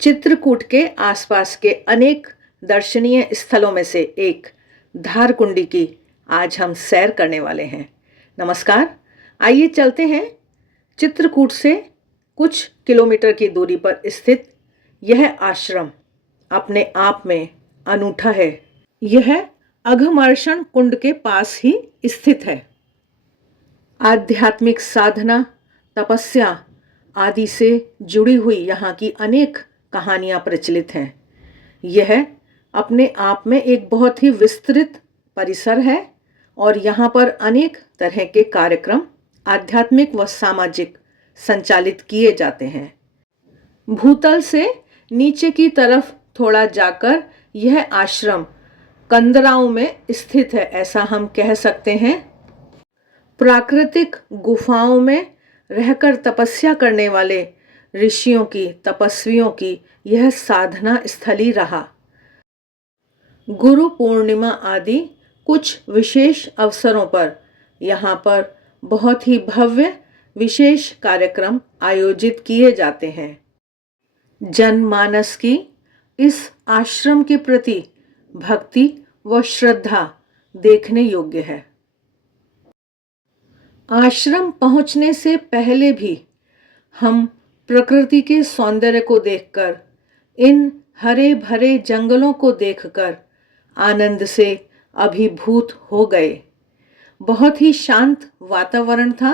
चित्रकूट के आसपास के अनेक दर्शनीय स्थलों में से एक धारकुंडी की आज हम सैर करने वाले हैं। नमस्कार, आइए चलते हैं। चित्रकूट से कुछ किलोमीटर की दूरी पर स्थित यह आश्रम अपने आप में अनूठा है। यह अघमर्षण कुंड के पास ही स्थित है। आध्यात्मिक साधना, तपस्या आदि से जुड़ी हुई यहाँ की अनेक कहानियाँ प्रचलित हैं। यह अपने आप में एक बहुत ही विस्तृत परिसर है और यहाँ पर अनेक तरह के कार्यक्रम आध्यात्मिक व सामाजिक संचालित किए जाते हैं। भूतल से नीचे की तरफ थोड़ा जाकर यह आश्रम कंदराओं में स्थित है, ऐसा हम कह सकते हैं। प्राकृतिक गुफाओं में रहकर तपस्या करने वाले ऋषियों की, तपस्वियों की यह साधना स्थली रहा। गुरु पूर्णिमा आदि कुछ विशेष अवसरों पर यहाँ पर बहुत ही भव्य विशेष कार्यक्रम आयोजित किए जाते हैं। जनमानस की इस आश्रम के प्रति भक्ति व श्रद्धा देखने योग्य है। आश्रम पहुंचने से पहले भी हम प्रकृति के सौंदर्य को देखकर, इन हरे भरे जंगलों को देखकर आनंद से अभिभूत हो गए। बहुत ही शांत वातावरण था।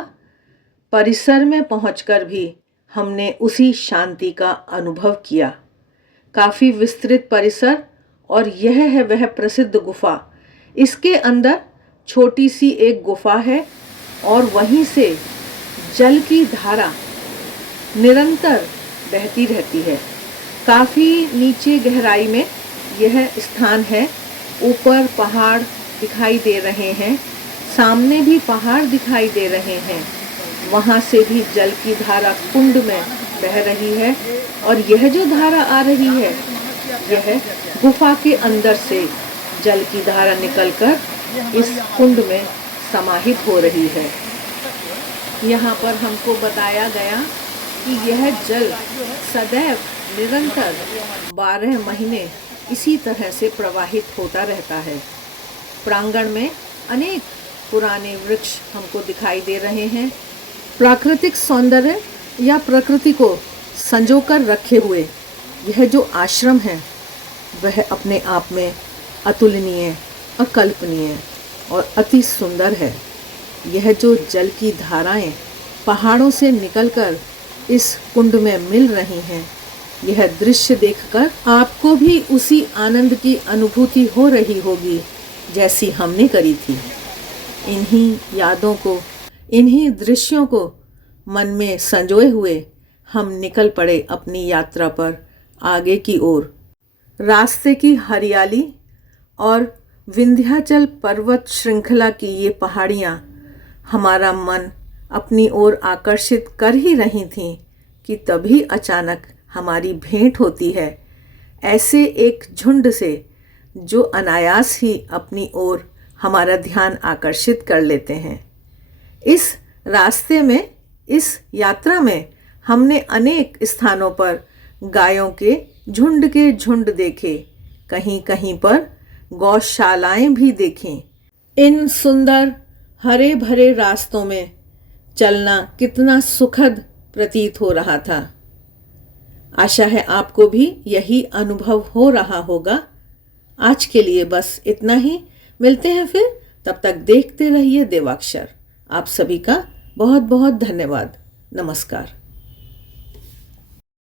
परिसर में पहुंचकर भी हमने उसी शांति का अनुभव किया। काफ़ी विस्तृत परिसर और यह है वह प्रसिद्ध गुफा। इसके अंदर छोटी सी एक गुफा है और वहीं से जल की धारा निरंतर बहती रहती है। काफ़ी नीचे गहराई में यह स्थान है। ऊपर पहाड़ दिखाई दे रहे हैं, सामने भी पहाड़ दिखाई दे रहे हैं। वहाँ से भी जल की धारा कुंड में बह रही है और यह जो धारा आ रही है यह गुफा के अंदर से जल की धारा निकलकर इस कुंड में समाहित हो रही है। यहाँ पर हमको बताया गया कि यह जल सदैव निरंतर 12 महीने इसी तरह से प्रवाहित होता रहता है। प्रांगण में अनेक पुराने वृक्ष हमको दिखाई दे रहे हैं। प्राकृतिक सौंदर्य या प्रकृति को संजोकर रखे हुए यह जो आश्रम है वह अपने आप में अतुलनीय, अकल्पनीय और अति सुंदर है। यह जो जल की धाराएं पहाड़ों से निकलकर इस कुंड में मिल रही हैं, यह दृश्य देखकर आपको भी उसी आनंद की अनुभूति हो रही होगी जैसी हमने करी थी। इन्हीं यादों को, इन्हीं दृश्यों को मन में संजोए हुए हम निकल पड़े अपनी यात्रा पर आगे की ओर। रास्ते की हरियाली और विंध्याचल पर्वत श्रृंखला की ये पहाड़ियाँ हमारा मन अपनी ओर आकर्षित कर ही रही थीं कि तभी अचानक हमारी भेंट होती है ऐसे एक झुंड से जो अनायास ही अपनी ओर हमारा ध्यान आकर्षित कर लेते हैं। इस रास्ते में, इस यात्रा में हमने अनेक स्थानों पर गायों के झुंड देखे। कहीं कहीं पर गौशालाएं भी देखीं। इन सुंदर हरे भरे रास्तों में चलना कितना सुखद प्रतीत हो रहा था। आशा है आपको भी यही अनुभव हो रहा होगा। आज के लिए बस इतना ही। मिलते हैं फिर, तब तक देखते रहिए देवाक्षर। आप सभी का बहुत बहुत धन्यवाद। नमस्कार।